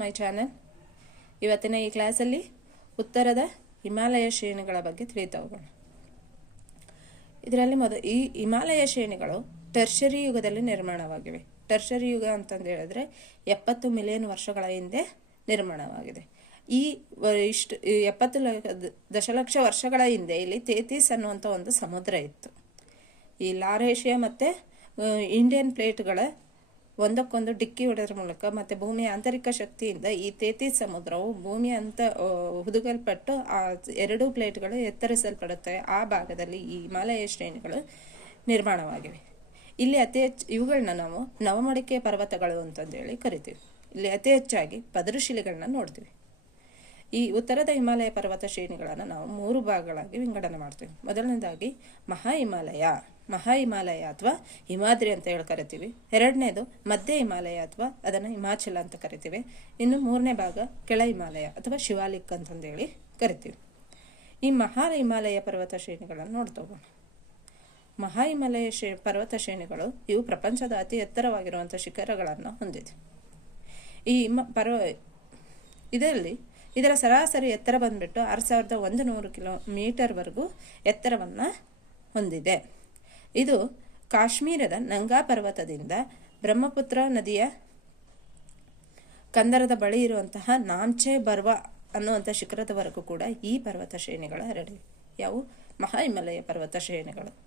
My channel ಇವತ್ತಿನ ಈ ಕ್ಲಾಸಲ್ಲಿ ಉತ್ತರದ ಹಿಮಾಲಯ ಶ್ರೇಣಿಗಳ ಬಗ್ಗೆ ತಿಳಿತಾ ಹೋಗೋಣ. ಇದರಲ್ಲಿ ಮೊದಲು ಈ ಹಿಮಾಲಯ ಶ್ರೇಣಿಗಳು ಟರ್ಷರಿ ಯುಗದಲ್ಲಿ ನಿರ್ಮಾಣವಾಗಿವೆ. ಟರ್ಷರಿ ಯುಗ ಅಂತಂದು ಹೇಳಿದ್ರೆ ಎಪ್ಪತ್ತು ಮಿಲಿಯನ್ ವರ್ಷಗಳ ಹಿಂದೆ ನಿರ್ಮಾಣವಾಗಿದೆ. ಈ ಇಷ್ಟು ಎಪ್ಪತ್ತು ದಶಲಕ್ಷ ವರ್ಷಗಳ ಹಿಂದೆ ಇಲ್ಲಿ ತೇತೀಸ್ ಅನ್ನುವಂಥ ಒಂದು ಸಮುದ್ರ ಇತ್ತು. ಈ ಲಾರೇಷಿಯಾ ಮತ್ತು ಇಂಡಿಯನ್ ಪ್ಲೇಟ್ಗಳ ಒಂದಕ್ಕೊಂದು ಡಿಕ್ಕಿ ಹೊಡೆದ್ರ ಮೂಲಕ ಮತ್ತು ಭೂಮಿಯ ಆಂತರಿಕ ಶಕ್ತಿಯಿಂದ ಈ ತೇತೀಸ್ ಸಮುದ್ರವು ಭೂಮಿ ಅಂತ ಹುದುಗಲ್ಪಟ್ಟು ಆ ಎರಡು ಪ್ಲೇಟ್ಗಳು ಎತ್ತರಿಸಲ್ಪಡುತ್ತವೆ. ಆ ಭಾಗದಲ್ಲಿ ಈ ಹಿಮಾಲಯ ಶ್ರೇಣಿಗಳು ನಿರ್ಮಾಣವಾಗಿವೆ. ಇಲ್ಲಿ ಅತಿ ಹೆಚ್ಚು ಇವುಗಳನ್ನ ನಾವು ನವಮಡಿಕೆ ಪರ್ವತಗಳು ಅಂತಂದೇಳಿ ಕರಿತೀವಿ. ಇಲ್ಲಿ ಅತಿ ಹೆಚ್ಚಾಗಿ ಪದರುಶಿಲೆಗಳನ್ನ ನೋಡ್ತೀವಿ. ಈ ಉತ್ತರದ ಹಿಮಾಲಯ ಪರ್ವತ ಶ್ರೇಣಿಗಳನ್ನು ನಾವು ಮೂರು ಭಾಗಗಳಾಗಿ ವಿಂಗಡಣೆ ಮಾಡ್ತೀವಿ. ಮೊದಲನೇದಾಗಿ ಮಹಾ ಹಿಮಾಲಯ ಮಹಾ ಹಿಮಾಲಯ ಅಥವಾ ಹಿಮಾದ್ರಿ ಅಂತ ಹೇಳಿ ಕರಿತೀವಿ. ಎರಡನೇದು ಮಧ್ಯ ಹಿಮಾಲಯ ಅಥವಾ ಅದನ್ನು ಹಿಮಾಚಲ ಅಂತ ಕರಿತೀವಿ. ಇನ್ನು ಮೂರನೇ ಭಾಗ ಕೆಳ ಹಿಮಾಲಯ ಅಥವಾ ಶಿವಾಲಿಕ್ ಅಂತಂದೇಳಿ ಕರಿತೀವಿ. ಈ ಮಹಾ ಹಿಮಾಲಯ ಪರ್ವತ ಶ್ರೇಣಿಗಳನ್ನು ನೋಡ್ತಾ ಮಹಾ ಹಿಮಾಲಯ ಶ್ರೇ ಪರ್ವತ ಶ್ರೇಣಿಗಳು ಇವು ಪ್ರಪಂಚದ ಅತಿ ಎತ್ತರವಾಗಿರುವಂಥ ಶಿಖರಗಳನ್ನು ಹೊಂದಿದೆ. ಈ ಹಿಮ, ಪರ್ವ, ಇದರಲ್ಲಿ ಇದರ ಸರಾಸರಿ ಎತ್ತರ ಬಂದ್ಬಿಟ್ಟು ಆರು ಸಾವಿರದ ಒಂದು ನೂರು ಕಿಲೋಮೀಟರ್ವರೆಗೂ ಎತ್ತರವನ್ನು ಹೊಂದಿದೆ. ಇದು ಕಾಶ್ಮೀರದ ನಂಗಾ ಪರ್ವತದಿಂದ ಬ್ರಹ್ಮಪುತ್ರ ನದಿಯ ಕಂದರದ ಬಳಿ ಇರುವಂತಹ ನಾಮ್ಚೆ ಬರ್ವ ಅನ್ನುವಂಥ ಶಿಖರದವರೆಗೂ ಕೂಡ ಈ ಪರ್ವತ ಶ್ರೇಣಿಗಳ ಹರಡಿವೆ ಯಾವು ಮಹಾ ಹಿಮಾಲಯ ಪರ್ವತ ಶ್ರೇಣಿಗಳು.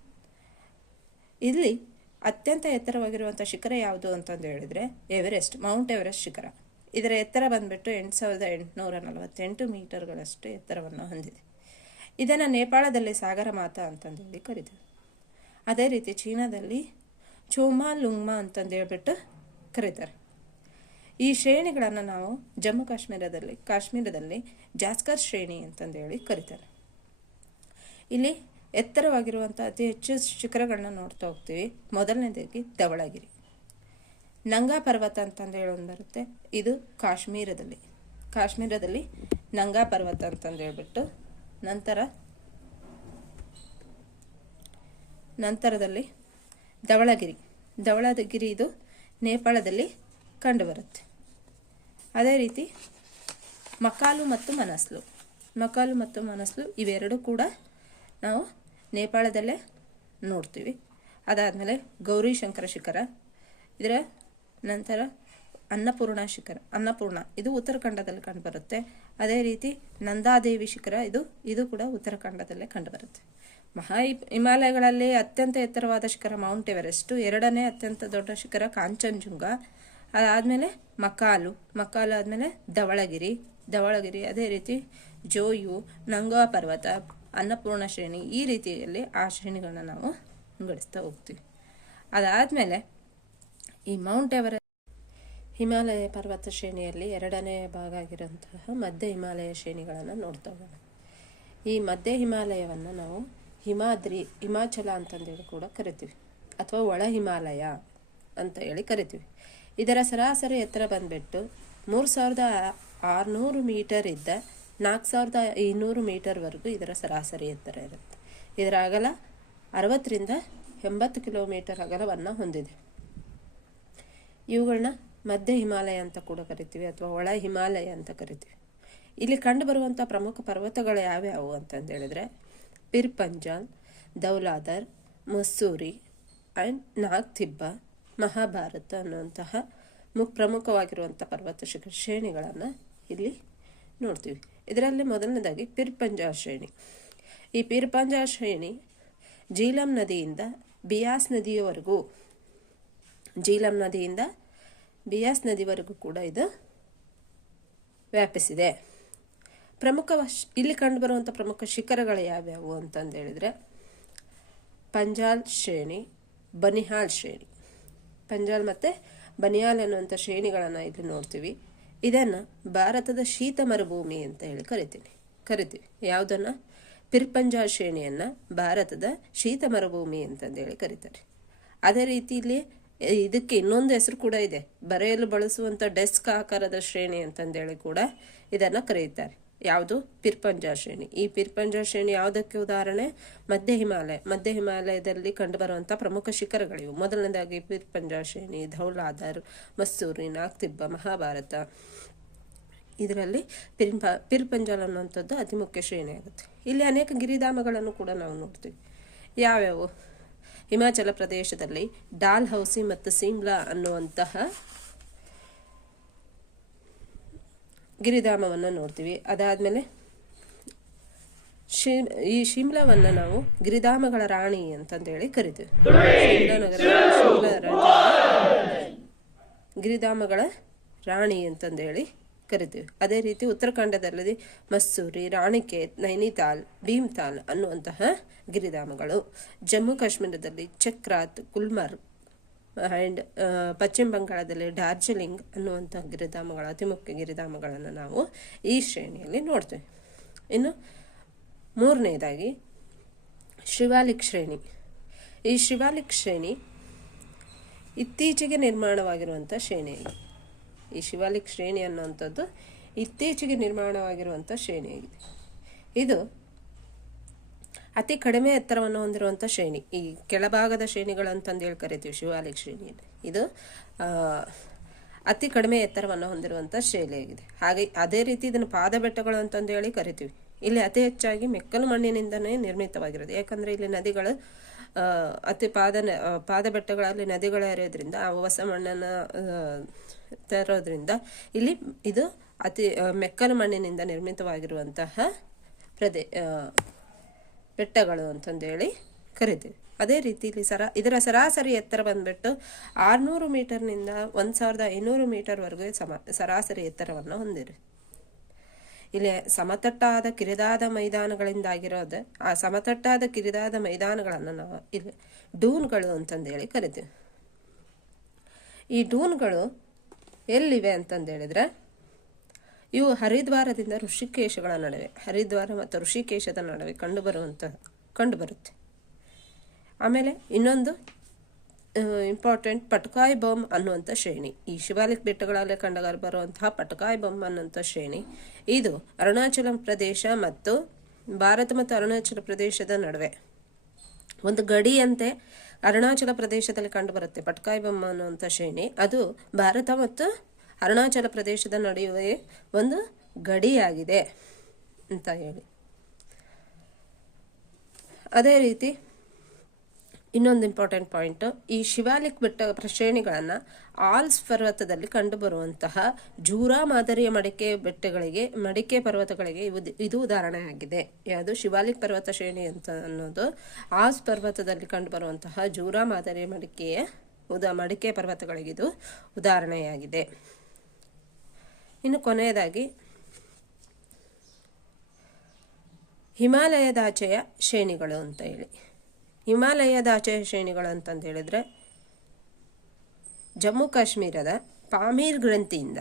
ಇಲ್ಲಿ ಅತ್ಯಂತ ಎತ್ತರವಾಗಿರುವಂಥ ಶಿಖರ ಯಾವುದು ಅಂತಂದು ಹೇಳಿದರೆ ಎವರೆಸ್ಟ್, ಮೌಂಟ್ ಎವರೆಸ್ಟ್ ಶಿಖರ. ಇದರ ಎತ್ತರ ಬಂದ್ಬಿಟ್ಟು ಎಂಟು ಸಾವಿರದ ಎಂಟುನೂರ ನಲವತ್ತೆಂಟು ಮೀಟರ್ಗಳಷ್ಟು ಎತ್ತರವನ್ನು ಹೊಂದಿದೆ. ಇದನ್ನು ನೇಪಾಳದಲ್ಲಿ ಸಾಗರ ಮಾತಾ ಅಂತಂದೇಳಿ ಕರಿತೀವಿ. ಅದೇ ರೀತಿ ಚೀನಾದಲ್ಲಿ ಚೋಮಾ ಲುಂಗ್ಮಾ ಅಂತಂದು ಹೇಳ್ಬಿಟ್ಟು ಕರೀತಾರೆ. ಈ ಶ್ರೇಣಿಗಳನ್ನು ನಾವು ಜಮ್ಮು ಕಾಶ್ಮೀರದಲ್ಲಿ ಕಾಶ್ಮೀರದಲ್ಲಿ ಜಾಸ್ಕರ್ ಶ್ರೇಣಿ ಅಂತಂದೇಳಿ ಕರೀತಾರೆ. ಇಲ್ಲಿ ಎತ್ತರವಾಗಿರುವಂಥ ಅತಿ ಹೆಚ್ಚು ಶಿಖರಗಳನ್ನ ನೋಡ್ತಾ ಹೋಗ್ತೀವಿ. ಮೊದಲನೇದಾಗಿ ಧವಳಗಿರಿ. ನಂಗಾ ಪರ್ವತ ಅಂತಂದು ಒಂದು ಬರುತ್ತೆ. ಇದು ಕಾಶ್ಮೀರದಲ್ಲಿ. ಕಾಶ್ಮೀರದಲ್ಲಿ ನಂಗಾ ಪರ್ವತ ಅಂತಂದು ಹೇಳ್ಬಿಟ್ಟು ನಂತರ ನಂತರದಲ್ಲಿ ಧವಳಗಿರಿ. ಧವಳಗಿರಿ ಇದು ನೇಪಾಳದಲ್ಲಿ ಕಂಡುಬರುತ್ತೆ. ಅದೇ ರೀತಿ ಮಕಾಲು ಮತ್ತು ಮನಸ್ಲು. ಮಕಾಲು ಮತ್ತು ಮನಸ್ಲು ಇವೆರಡು ಕೂಡ ನಾವು ನೇಪಾಳದಲ್ಲೇ ನೋಡ್ತೀವಿ. ಅದಾದಮೇಲೆ ಗೌರಿಶಂಕರ ಶಿಖರ, ಇದರ ನಂತರ ಅನ್ನಪೂರ್ಣ ಶಿಖರ, ಅನ್ನಪೂರ್ಣ. ಇದು ಉತ್ತರಾಖಂಡದಲ್ಲಿ ಕಂಡುಬರುತ್ತೆ. ಅದೇ ರೀತಿ ನಂದಾದೇವಿ ಶಿಖರ, ಇದು ಇದು ಕೂಡ ಉತ್ತರಾಖಂಡದಲ್ಲೇ ಕಂಡುಬರುತ್ತೆ. ಮಹಾ ಹಿಮಾಲಯಗಳಲ್ಲಿ ಅತ್ಯಂತ ಎತ್ತರವಾದ ಶಿಖರ ಮೌಂಟ್ ಎವರೆಸ್ಟು, ಎರಡನೇ ಅತ್ಯಂತ ದೊಡ್ಡ ಶಿಖರ ಕಾಂಚನಜುಂಗ ಅದಾದಮೇಲೆ ಮಕಾಲು ಮಕಾಲು ಆದಮೇಲೆ ಧವಳಗಿರಿ ಧವಳಗಿರಿ ಅದೇ ರೀತಿ ಜೋಯು, ನಂಗಾ ಪರ್ವತ, ಅನ್ನಪೂರ್ಣ ಶ್ರೇಣಿ ಈ ರೀತಿಯಲ್ಲಿ ಆ ಶ್ರೇಣಿಗಳನ್ನ ನಾವು ವಿಂಗಡಿಸ್ತಾ ಹೋಗ್ತೀವಿ. ಅದಾದಮೇಲೆ ಈ ಮೌಂಟ್ ಎವರೆಸ್ಟ್ ಹಿಮಾಲಯ ಪರ್ವತ ಶ್ರೇಣಿಯಲ್ಲಿ ಎರಡನೇ ಭಾಗ ಆಗಿರುವಂತಹ ಮಧ್ಯ ಹಿಮಾಲಯ ಶ್ರೇಣಿಗಳನ್ನು ನೋಡ್ತಾ ಹೋಗೋಣ. ಈ ಮಧ್ಯ ಹಿಮಾಲಯವನ್ನು ನಾವು ಹಿಮಾದ್ರಿ, ಹಿಮಾಚಲ ಅಂತಂದೇಳಿ ಕೂಡ ಕರಿತೀವಿ. ಅಥವಾ ಒಳ ಹಿಮಾಲಯ ಅಂತ ಹೇಳಿ ಕರಿತೀವಿ. ಇದರ ಸರಾಸರಿ ಎತ್ತರ ಬಂದ್ಬಿಟ್ಟು ಮೂರು ಸಾವಿರದ ಆರುನೂರು ಮೀಟರ್ ಇದ್ದ ನಾಲ್ಕು ಸಾವಿರದ ಇನ್ನೂರು ಮೀಟರ್ವರೆಗೂ ಇದರ ಸರಾಸರಿ ಎತ್ತರ ಇರುತ್ತೆ. ಇದರ ಅಗಲ ಅರವತ್ತರಿಂದ ಎಂಬತ್ತು ಕಿಲೋಮೀಟರ್ ಅಗಲವನ್ನು ಹೊಂದಿದೆ. ಇವುಗಳನ್ನ ಮಧ್ಯ ಹಿಮಾಲಯ ಅಂತ ಕೂಡ ಕರಿತೀವಿ, ಅಥವಾ ಒಳ ಹಿಮಾಲಯ ಅಂತ ಕರಿತೀವಿ. ಇಲ್ಲಿ ಕಂಡುಬರುವಂಥ ಪ್ರಮುಖ ಪರ್ವತಗಳು ಯಾವ್ಯಾವು ಅಂತಂದು ಹೇಳಿದ್ರೆ ಪಿರ್ ಪಂಜಾಲ್ ದೌಲಾದರ್, ಮಸ್ಸೂರಿ ಆ್ಯಂಡ್ ನಾಗ್ತಿಬ್ಬ ಮಹಾಭಾರತ ಅನ್ನುವಂತಹ ಮು ಪ್ರಮುಖವಾಗಿರುವಂಥ ಪರ್ವತ ಶಿಖರ ಶ್ರೇಣಿಗಳನ್ನು ಇಲ್ಲಿ ನೋಡ್ತೀವಿ. ಇದರಲ್ಲಿ ಮೊದಲನೇದಾಗಿ ಪಿರ್ ಪಂಜಾಲ್ ಶ್ರೇಣಿ. ಈ ಪಿರ್ ಪಂಜಾಲ್ ಶ್ರೇಣಿ ಜೀಲಂ ನದಿಯಿಂದ ಬಿಯಾಸ್ ನದಿಯವರೆಗೂ, ಜೀಲಂ ನದಿಯಿಂದ ಬಿಯಾಸ್ ನದಿವರೆಗೂ ಕೂಡ ಇದು ವ್ಯಾಪಿಸಿದೆ. ಪ್ರಮುಖ ಇಲ್ಲಿ ಕಂಡುಬರುವಂಥ ಪ್ರಮುಖ ಶಿಖರಗಳು ಯಾವ್ಯಾವು ಅಂತಂದು ಹೇಳಿದರೆ, ಪಂಜಾಲ್ ಶ್ರೇಣಿ, ಬನಿಹಾಲ್ ಶ್ರೇಣಿ. ಪಂಜಾಲ್ ಮತ್ತು ಬನಿಯಾಲ್ ಅನ್ನುವಂಥ ಶ್ರೇಣಿಗಳನ್ನು ಇಲ್ಲಿ ನೋಡ್ತೀವಿ. ಇದನ್ನು ಭಾರತದ ಶೀತ ಮರುಭೂಮಿ ಅಂತ ಹೇಳಿ ಕರಿತೀನಿ ಕರಿತೀವಿ. ಯಾವುದನ್ನು? ಪಿರ್ಪಂಜಾಲ್ ಶ್ರೇಣಿಯನ್ನು ಭಾರತದ ಶೀತ ಮರುಭೂಮಿ ಅಂತಂದೇಳಿ ಕರೀತಾರೆ. ಅದೇ ರೀತಿ ಇಲ್ಲಿ ಇದಕ್ಕೆ ಇನ್ನೊಂದು ಹೆಸರು ಕೂಡ ಇದೆ. ಬರೆಯಲು ಬಳಸುವಂಥ ಡೆಸ್ಕ್ ಆಕಾರದ ಶ್ರೇಣಿ ಅಂತಂದೇಳಿ ಕೂಡ ಇದನ್ನು ಕರೆಯುತ್ತಾರೆ ಯಾವುದು? ಪಿರ್ಪಂಜಾ ಶ್ರೇಣಿ. ಈ ಪಿರ್ಪಂಜಾ ಶ್ರೇಣಿ ಯಾವುದಕ್ಕೆ ಉದಾಹರಣೆ? ಮಧ್ಯ ಹಿಮಾಲಯ. ಮಧ್ಯ ಹಿಮಾಲಯದಲ್ಲಿ ಕಂಡುಬರುವಂಥ ಪ್ರಮುಖ ಶಿಖರಗಳಿವು. ಮೊದಲನೇದಾಗಿ ಪಿರ್ಪಂಜಾ ಶ್ರೇಣಿ ಧೌಲಾದರ್ ಮಸ್ಸೂರಿ ನಾಗ್ತಿಬ್ಬ, ಮಹಾಭಾರತ. ಇದರಲ್ಲಿ ಪಿರ್ಪ, ಪಿರ್ಪಂಜಲ್ ಅನ್ನುವಂಥದ್ದು ಅತಿ ಮುಖ್ಯ ಶ್ರೇಣಿ ಆಗುತ್ತೆ. ಇಲ್ಲಿ ಅನೇಕ ಗಿರಿಧಾಮಗಳನ್ನು ಕೂಡ ನಾವು ನೋಡ್ತೀವಿ. ಯಾವ್ಯಾವು? ಹಿಮಾಚಲ ಪ್ರದೇಶದಲ್ಲಿ ಡಾಲ್ ಹೌಸಿ ಮತ್ತು ಸಿಮ್ಲಾ ಅನ್ನುವಂತಹ ಗಿರಿಧಾಮವನ್ನು ನೋಡ್ತೀವಿ. ಅದಾದಮೇಲೆ ಶಿ, ಈ ಶಿಮ್ಲಾವನ್ನು ನಾವು ಗಿರಿಧಾಮಗಳ ರಾಣಿ ಅಂತಂದೇಳಿ ಕರಿತೀವಿ. ಗಿರಿಧಾಮಗಳ ರಾಣಿ ಅಂತಂದೇಳಿ ಕರಿತೀವಿ. ಅದೇ ರೀತಿ ಉತ್ತರಾಖಂಡದಲ್ಲಿ ಮಸ್ಸೂರಿ, ರಾಣಿಕೇತ್, ನೈನಿತಾಲ್, ಭೀಮ್ತಾಲ್ ಅನ್ನುವಂತಹ ಗಿರಿಧಾಮಗಳು. ಜಮ್ಮು ಕಾಶ್ಮೀರದಲ್ಲಿ ಚಕ್ರಾತ್, ಗುಲ್ಮರ್ಗ್ ಆ್ಯಂಡ್ ಪಶ್ಚಿಮ ಬಂಗಾಳದಲ್ಲಿ ಡಾರ್ಜಿಲಿಂಗ್ ಅನ್ನುವಂಥ ಗಿರಿಧಾಮಗಳ, ಅತಿ ಮುಖ್ಯ ಗಿರಿಧಾಮಗಳನ್ನು ನಾವು ಈ ಶ್ರೇಣಿಯಲ್ಲಿ ನೋಡ್ತೇವೆ. ಇನ್ನು ಮೂರನೇದಾಗಿ, ಶಿವಾಲಿಕ್ ಶ್ರೇಣಿ. ಈ ಶಿವಾಲಿಕ್ ಶ್ರೇಣಿ ಇತ್ತೀಚೆಗೆ ನಿರ್ಮಾಣವಾಗಿರುವಂಥ ಶ್ರೇಣಿಯಾಗಿದೆ ಈ ಶಿವಾಲಿಕ್ ಶ್ರೇಣಿ ಅನ್ನುವಂಥದ್ದು ಇತ್ತೀಚೆಗೆ ನಿರ್ಮಾಣವಾಗಿರುವಂಥ ಶ್ರೇಣಿಯಾಗಿದೆ. ಇದು ಅತಿ ಕಡಿಮೆ ಎತ್ತರವನ್ನು ಹೊಂದಿರುವಂಥ ಶ್ರೇಣಿ. ಈ ಕೆಳಭಾಗದ ಶ್ರೇಣಿಗಳು ಅಂತಂದೇಳಿ ಕರಿತೀವಿ ಶಿವಾಲಿಕ್ ಶ್ರೇಣಿಯಲ್ಲಿ. ಇದು ಅತಿ ಕಡಿಮೆ ಎತ್ತರವನ್ನು ಹೊಂದಿರುವಂಥ ಶೈಲಿಯಾಗಿದೆ. ಹಾಗೆ ಅದೇ ರೀತಿ ಇದನ್ನು ಪಾದ ಬೆಟ್ಟಗಳು ಅಂತಂದೇಳಿ ಕರಿತೀವಿ. ಇಲ್ಲಿ ಅತಿ ಹೆಚ್ಚಾಗಿ ಮೆಕ್ಕಲು ಮಣ್ಣಿನಿಂದನೇ ನಿರ್ಮಿತವಾಗಿರೋದು. ಯಾಕಂದರೆ ಇಲ್ಲಿ ನದಿಗಳು ಅತಿ ಪಾದ ಪಾದ ಬೆಟ್ಟಗಳಲ್ಲಿ ನದಿಗಳು ಹರಿಯೋದ್ರಿಂದ, ಆ ಹೊಸ ಮಣ್ಣನ್ನು ತರೋದ್ರಿಂದ ಇಲ್ಲಿ ಇದು ಅತಿ ಮೆಕ್ಕಲು ಮಣ್ಣಿನಿಂದ ನಿರ್ಮಿತವಾಗಿರುವಂತಹ ಪ್ರದೇ ಬೆಟ್ಟಗಳು ಅಂತಂದೇಳಿ ಕರಿತೀವಿ. ಅದೇ ರೀತಿ ಇಲ್ಲಿ ಸರ, ಇದರ ಸರಾಸರಿ ಎತ್ತರ ಬಂದ್ಬಿಟ್ಟು ಆರುನೂರು ಮೀಟರ್ನಿಂದ ಒಂದು ಸಾವಿರದ ಐನೂರು ಮೀಟರ್ವರೆಗೂ ಸಮ, ಸರಾಸರಿ ಎತ್ತರವನ್ನು ಹೊಂದಿರಿ. ಇಲ್ಲಿ ಸಮತಟ್ಟಾದ ಕಿರಿದಾದ ಮೈದಾನಗಳಿಂದಾಗಿರೋದು, ಆ ಸಮತಟ್ಟಾದ ಕಿರಿದಾದ ಮೈದಾನಗಳನ್ನು ನಾವು ಇಲ್ಲಿ ಡೂನ್ಗಳು ಅಂತಂದೇಳಿ ಕರಿತೀವಿ. ಈ ಡೂನ್ಗಳು ಎಲ್ಲಿವೆ ಅಂತಂದೇಳಿದ್ರೆ ಇವು ಹರಿದ್ವಾರದಿಂದ ಋಷಿಕೇಶಗಳ ನಡುವೆ, ಹರಿದ್ವಾರ ಮತ್ತು ಋಷಿಕೇಶದ ನಡುವೆ ಕಂಡುಬರುವಂಥ ಕಂಡುಬರುತ್ತೆ ಆಮೇಲೆ ಇನ್ನೊಂದು ಇಂಪಾರ್ಟೆಂಟ್ ಪಟ್ಕಾಯ್ ಬಮ್ ಅನ್ನುವಂಥ ಶ್ರೇಣಿ. ಈ ಶಿವಾಲಿಕ್ ಬೆಟ್ಟಗಳಲ್ಲಿ ಕಂಡು ಬರುವಂತಹ ಪಟ್ಕಾಯ್ ಬಮ್ ಅನ್ನುವಂಥ ಶ್ರೇಣಿ. ಇದು ಅರುಣಾಚಲ ಪ್ರದೇಶ ಮತ್ತು ಭಾರತ ಮತ್ತು ಅರುಣಾಚಲ ಪ್ರದೇಶದ ನಡುವೆ. ಒಂದು ಗಡಿಯಂತೆ ಅರುಣಾಚಲ ಪ್ರದೇಶದಲ್ಲಿ ಕಂಡುಬರುತ್ತೆ ಪಟ್ಕಾಯ್ ಬೊಮ್ಮ ಅನ್ನುವಂಥ ಶ್ರೇಣಿ. ಅದು ಭಾರತ ಮತ್ತು ಅರುಣಾಚಲ ಪ್ರದೇಶದ ನಡುವೆ ಒಂದು ಗಡಿಯಾಗಿದೆ ಅಂತ ಹೇಳಿ. ಅದೇ ರೀತಿ ಇನ್ನೊಂದು ಇಂಪಾರ್ಟೆಂಟ್ ಪಾಯಿಂಟ್ ಈ ಶಿವಾಲಿಕ್ ಬೆಟ್ಟ ಪ್ರಶ್ರೇಣಿಗಳನ್ನು ಆಲ್ಸ್ ಪರ್ವತದಲ್ಲಿ ಕಂಡುಬರುವಂತಹ ಜೂರಾ ಮಾದರಿಯ ಮಡಿಕೆ ಬೆಟ್ಟಗಳಿಗೆ, ಮಡಿಕೆ ಪರ್ವತಗಳಿಗೆ ಇದು ಇದು ಉದಾಹರಣೆಯಾಗಿದೆ. ಯಾವುದು? ಶಿವಾಲಿಕ್ ಪರ್ವತ ಶ್ರೇಣಿ ಅಂತ ಅನ್ನೋದು ಆಲ್ಸ್ ಪರ್ವತದಲ್ಲಿ ಕಂಡುಬರುವಂತಹ ಜೂರಾ ಮಾದರಿಯ ಮಡಿಕೆಯ ಉದಾ, ಮಡಿಕೆ ಪರ್ವತಗಳಿಗೆ ಇದು ಉದಾಹರಣೆಯಾಗಿದೆ. ಇನ್ನು ಕೊನೆಯದಾಗಿ, ಹಿಮಾಲಯದಾಚೆಯ ಶ್ರೇಣಿಗಳು ಅಂತ ಹೇಳಿ. ಹಿಮಾಲಯದಾಚೆಯ ಶ್ರೇಣಿಗಳು ಅಂತಂದು ಹೇಳಿದ್ರೆ, ಜಮ್ಮು ಕಾಶ್ಮೀರದ ಪಾಮೀರ್ ಗ್ರಂಥಿಯಿಂದ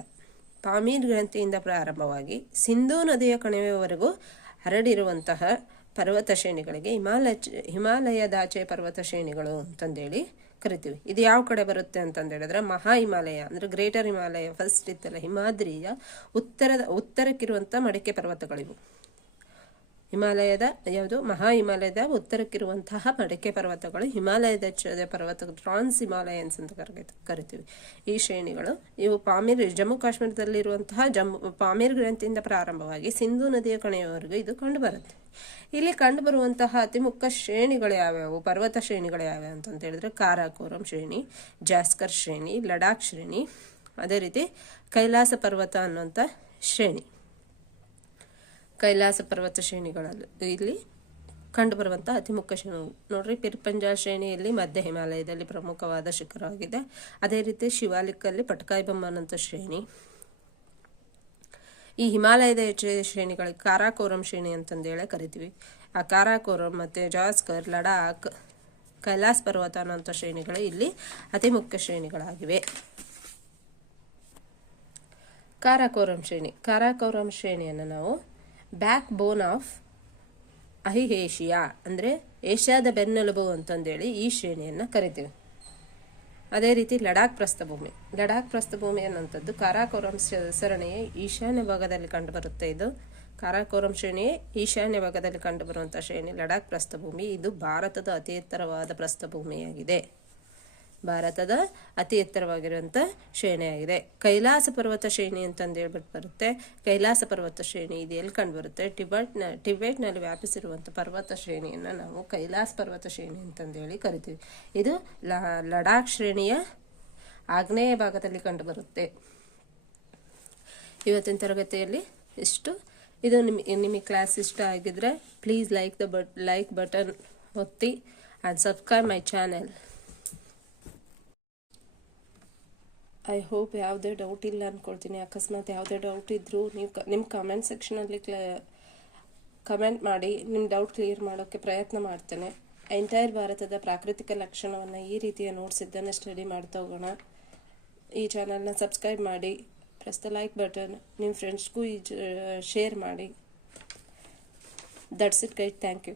ಪಾಮೀರ್ ಗ್ರಂಥಿಯಿಂದ ಪ್ರಾರಂಭವಾಗಿ ಸಿಂಧೂ ನದಿಯ ಕಣಿವೆವರೆಗೂ ಹರಡಿರುವಂತಹ ಪರ್ವತ ಶ್ರೇಣಿಗಳಿಗೆ ಹಿಮಾಲಯ, ಹಿಮಾಲಯದಾಚೆ ಪರ್ವತ ಶ್ರೇಣಿಗಳು ಅಂತಂದೇಳಿ ಕರಿತೀವಿ. ಇದು ಯಾವ ಕಡೆ ಬರುತ್ತೆ ಅಂತಂದು ಹೇಳಿದ್ರೆ ಮಹಾ ಹಿಮಾಲಯ ಅಂದರೆ ಗ್ರೇಟರ್ ಹಿಮಾಲಯ ಫಸ್ಟ್ ಇತ್ತಲ್ಲ ಹಿಮಾದ್ರಿಯ ಉತ್ತರದ ಉತ್ತರಕ್ಕಿರುವಂಥ ಮಡಿಕೆ ಪರ್ವತಗಳಿವು. ಹಿಮಾಲಯದ, ಯಾವುದು? ಮಹಾ ಹಿಮಾಲಯದ ಉತ್ತರಕ್ಕಿರುವಂತಹ ಮಡಕೆ ಪರ್ವತಗಳು. ಹಿಮಾಲಯದ ಪರ್ವತ, ಟ್ರಾನ್ಸ್ ಹಿಮಾಲಯನ್ಸ್ ಅಂತ ಕರಿ ಕರಿತೀವಿ. ಈ ಶ್ರೇಣಿಗಳು, ಇವು ಪಾಮೀರ್, ಜಮ್ಮು ಕಾಶ್ಮೀರದಲ್ಲಿರುವಂತಹ ಜಮ್ಮು, ಪಾಮೀರ್ ಗ್ರಂಥಿಯಿಂದ ಪ್ರಾರಂಭವಾಗಿ ಸಿಂಧೂ ನದಿಯ ಕಣೆಯವರೆಗೂ ಇದು ಕಂಡುಬರುತ್ತೆ ಇಲ್ಲಿ ಕಂಡುಬರುವಂತಹ ಅತಿ ಮುಖ್ಯ ಶ್ರೇಣಿಗಳು ಯಾವ್ಯಾವು? ಪರ್ವತ ಶ್ರೇಣಿಗಳು ಯಾವ್ಯಾವು ಅಂತ ಹೇಳಿದ್ರೆ ಕಾರಾಕೋರಂ ಶ್ರೇಣಿ, ಜಾಸ್ಕರ್ ಶ್ರೇಣಿ, ಲಡಾಖ್ ಶ್ರೇಣಿ, ಅದೇ ರೀತಿ ಕೈಲಾಸ ಪರ್ವತ ಅನ್ನುವಂಥ ಶ್ರೇಣಿ. ಕೈಲಾಸ ಪರ್ವತ ಶ್ರೇಣಿಗಳಲ್ಲಿ ಇಲ್ಲಿ ಕಂಡುಬರುವಂಥ ಅತಿ ಮುಖ್ಯ ಶ್ರೇಣಿ. ನೋಡ್ರಿ, ಪಿರ್ಪಂಜಾ ಶ್ರೇಣಿಯಲ್ಲಿ ಮಧ್ಯ ಹಿಮಾಲಯದಲ್ಲಿ ಪ್ರಮುಖವಾದ ಶಿಖರವಾಗಿದೆ. ಅದೇ ರೀತಿ ಶಿವಾಲಿಕಲ್ಲಿ ಪಟ್ಕಾಯಿ ಬೊಮ್ಮನಂತ ಶ್ರೇಣಿ. ಈ ಹಿಮಾಲಯದ ಶ್ರೇ- ಶ್ರೇಣಿಗಳಿಗೆ ಕಾರಾಕೋರಂ ಶ್ರೇಣಿ ಅಂತಂದೇಳಿ ಕರಿತೀವಿ. ಆ ಕಾರಾಕೋರಂ ಮತ್ತು ಜಾಸ್ಕರ್, ಲಡಾಖ್, ಕೈಲಾಸ್ ಪರ್ವತ ಅನ್ನೋಂಥ ಶ್ರೇಣಿಗಳು ಇಲ್ಲಿ ಅತಿ ಮುಖ್ಯ ಶ್ರೇಣಿಗಳಾಗಿವೆ. ಕಾರಾಕೋರಂ ಶ್ರೇಣಿ. ಕಾರಾಕೋರಂ ಶ್ರೇಣಿಯನ್ನು ನಾವು ಬ್ಯಾಕ್ ಬೋನ್ ಆಫ್ ಅಹಿಹೇಷಿಯಾ ಅಂದರೆ ಏಷ್ಯಾದ ಬೆನ್ನೆಲುಬು ಅಂತಂದೇಳಿ ಈ ಶ್ರೇಣಿಯನ್ನು ಕರಿತೀವಿ. ಅದೇ ರೀತಿ ಲಡಾಖ್ ಪ್ರಸ್ಥಭೂಮಿ. ಲಡಾಖ್ ಪ್ರಸ್ಥಭೂಮಿ ಅನ್ನುವಂಥದ್ದು ಕಾರಾಕೋರಂ ಸರಣಿಯ ಈಶಾನ್ಯ ಭಾಗದಲ್ಲಿ ಕಂಡುಬರುತ್ತೆ ಇದು. ಕಾರಾಕೋರಂ ಶ್ರೇಣಿಯೇ ಈಶಾನ್ಯ ಭಾಗದಲ್ಲಿ ಕಂಡುಬರುವಂಥ ಶ್ರೇಣಿ ಲಡಾಖ್ ಪ್ರಸ್ಥಭೂಮಿ. ಇದು ಭಾರತದ ಅತಿ ಎತ್ತರವಾದ ಪ್ರಸ್ಥಭೂಮಿಯಾಗಿದೆ. ಭಾರತದ ಅತಿ ಎತ್ತರವಾಗಿರುವಂಥ ಶ್ರೇಣಿಯಾಗಿದೆ. ಕೈಲಾಸ ಪರ್ವತ ಶ್ರೇಣಿ ಅಂತಂದು ಹೇಳ್ಬಿಟ್ಟು ಬರುತ್ತೆ. ಕೈಲಾಸ ಪರ್ವತ ಶ್ರೇಣಿ ಇದು ಎಲ್ಲಿ ಕಂಡು ಬರುತ್ತೆ ಟಿಬೆಟ್ನ ಟಿಬೆಟ್ನಲ್ಲಿ ವ್ಯಾಪಿಸಿರುವಂಥ ಪರ್ವತ ಶ್ರೇಣಿಯನ್ನು ನಾವು ಕೈಲಾಸ ಪರ್ವತ ಶ್ರೇಣಿ ಅಂತಂದೇಳಿ ಕರಿತೀವಿ. ಇದು ಲಡಾಖ್ ಶ್ರೇಣಿಯ ಆಗ್ನೇಯ ಭಾಗದಲ್ಲಿ ಕಂಡುಬರುತ್ತೆ. ಇವತ್ತಿನ ತರಗತಿಯಲ್ಲಿ ಇಷ್ಟು. ಇದು ನಿಮಗೆ ನಿಮಗೆ ಕ್ಲಾಸ್ ಇಷ್ಟ ಆಗಿದ್ರೆ please like the but, like button ಒತ್ತಿ and subscribe my channel. I hope ಯಾವುದೇ ಡೌಟ್ ಇಲ್ಲ ಅಂದ್ಕೊಳ್ತೀನಿ ಅಕಸ್ಮಾತ್ ಯಾವುದೇ ಡೌಟ್ ಇದ್ದರೂ ನೀವು ನಿಮ್ಮ ಕಮೆಂಟ್ ಸೆಕ್ಷನಲ್ಲಿ ಕ್ಲ ಕಮೆಂಟ್ ಮಾಡಿ ನಿಮ್ಮ ಡೌಟ್ ಕ್ಲಿಯರ್ ಮಾಡೋಕ್ಕೆ ಪ್ರಯತ್ನ ಮಾಡ್ತೇನೆ. ಎಂಟೈರ್ ಭಾರತದ ಪ್ರಾಕೃತಿಕ ಲಕ್ಷಣವನ್ನು ಈ ರೀತಿಯ ನೋಟ್ಸ್ ಇದ್ದನ್ನು ಸ್ಟಡಿ ಮಾಡ್ತಾ ಹೋಗೋಣ. ಈ ಚಾನಲ್ನ ಸಬ್ಸ್ಕ್ರೈಬ್ ಮಾಡಿ ಪ್ರೆಸ್ ದ ಲೈಕ್ ಬಟನ್ ನಿಮ್ಮ ಫ್ರೆಂಡ್ಸ್ಗೂ ಈ ಶೇರ್ ಮಾಡಿ. That's it guys thank you